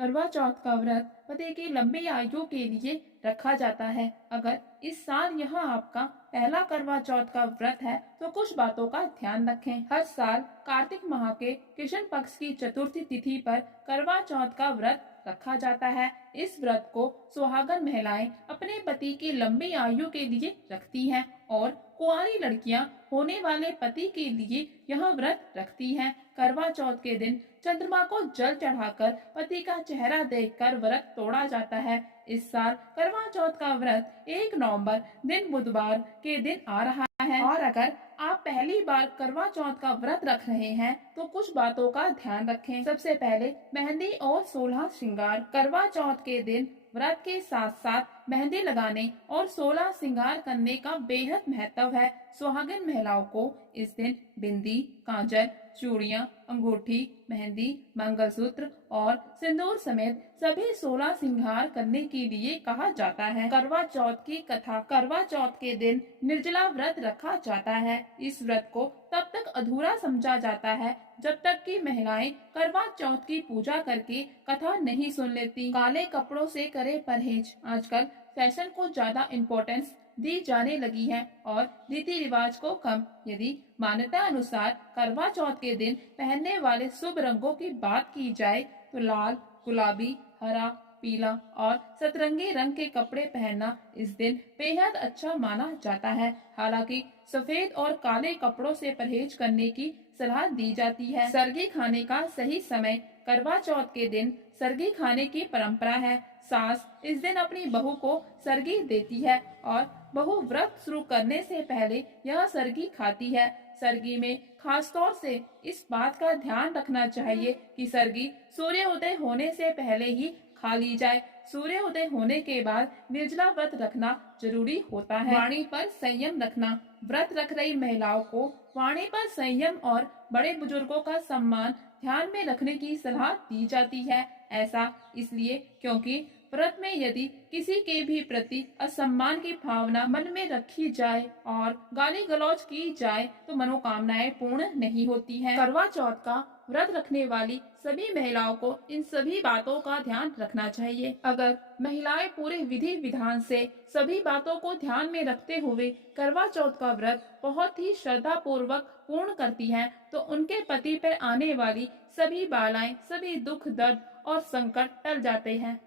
करवा चौथ का व्रत पति की लंबी आयु के लिए रखा जाता है। अगर इस साल यह आपका पहला करवा चौथ का व्रत है तो कुछ बातों का ध्यान रखें। हर साल कार्तिक माह के कृष्ण पक्ष की चतुर्थी तिथि पर करवा चौथ का व्रत रखा जाता है। इस व्रत को सुहागन महिलाएं अपने पति की लंबी आयु के लिए रखती हैं और कुंवारी लड़कियां होने वाले पति के लिए यह व्रत रखती हैं। करवा चौथ के दिन चंद्रमा को जल चढ़ाकर पति का चेहरा देखकर व्रत तोड़ा जाता है। इस साल करवा चौथ का व्रत 1 नवंबर दिन बुधवार के दिन आ रहा है और अगर आप पहली बार करवा चौथ का व्रत रख रहे हैं तो कुछ बातों का ध्यान रखें। सबसे पहले मेहंदी और 16 श्रृंगार। करवा चौथ के दिन व्रत के साथ साथ मेहंदी लगाने और 16 श्रृंगार करने का बेहद महत्व है। सुहागिन महिलाओं को इस दिन बिंदी, काजल, चूड़ियां, अंगूठी, मेहंदी, मंगलसूत्र और सिंदूर समेत सभी 16 श्रृंगार करने के लिए कहा जाता है। करवा चौथ की कथा। करवा चौथ के दिन निर्जला व्रत रखा जाता है। इस व्रत को तब तक अधूरा समझा जाता है जब तक कि महिलाएं करवा चौथ की पूजा करके कथा नहीं सुन लेती। काले कपड़ों से करे परहेज। आजकल फैशन को ज्यादा इम्पोर्टेंस दी जाने लगी है और रीति रिवाज को कम। यदि मान्यता अनुसार करवा चौथ के दिन पहनने वाले शुभ रंगों की बात की जाए तो लाल, गुलाबी, हरा, पीला और सतरंगी रंग के कपड़े पहनना इस दिन बेहद अच्छा माना जाता है। हालांकि सफेद और काले कपड़ों से परहेज करने की सलाह दी जाती है। सरगी खाने का सही समय। करवा चौथ के दिन सरगी खाने की परंपरा है। सास इस दिन अपनी बहू को सरगी देती है और बहू व्रत शुरू करने से पहले यह सरगी खाती है। सरगी में खास तौर से इस बात का ध्यान रखना चाहिए कि सरगी सूर्योदय होने से पहले ही खा ली जाए। सूर्योदय होने के बाद निर्जला व्रत रखना जरूरी होता है। वाणी पर संयम रखना। व्रत रख रही महिलाओं को वाणी पर संयम और बड़े बुजुर्गों का सम्मान ध्यान में रखने की सलाह दी जाती है। ऐसा इसलिए क्योंकि व्रत में यदि किसी के भी प्रति असम्मान की भावना मन में रखी जाए और गाली गलौज की जाए तो मनोकामनाएं पूर्ण नहीं होती हैं। करवा चौथ का व्रत रखने वाली सभी महिलाओं को इन सभी बातों का ध्यान रखना चाहिए। अगर महिलाएं पूरे विधि विधान से सभी बातों को ध्यान में रखते हुए करवा चौथ का व्रत बहुत ही श्रद्धा पूर्वक पूर्ण करती हैं, तो उनके पति पर आने वाली सभी बालाएं, सभी दुख, दर्द और संकट टल जाते हैं।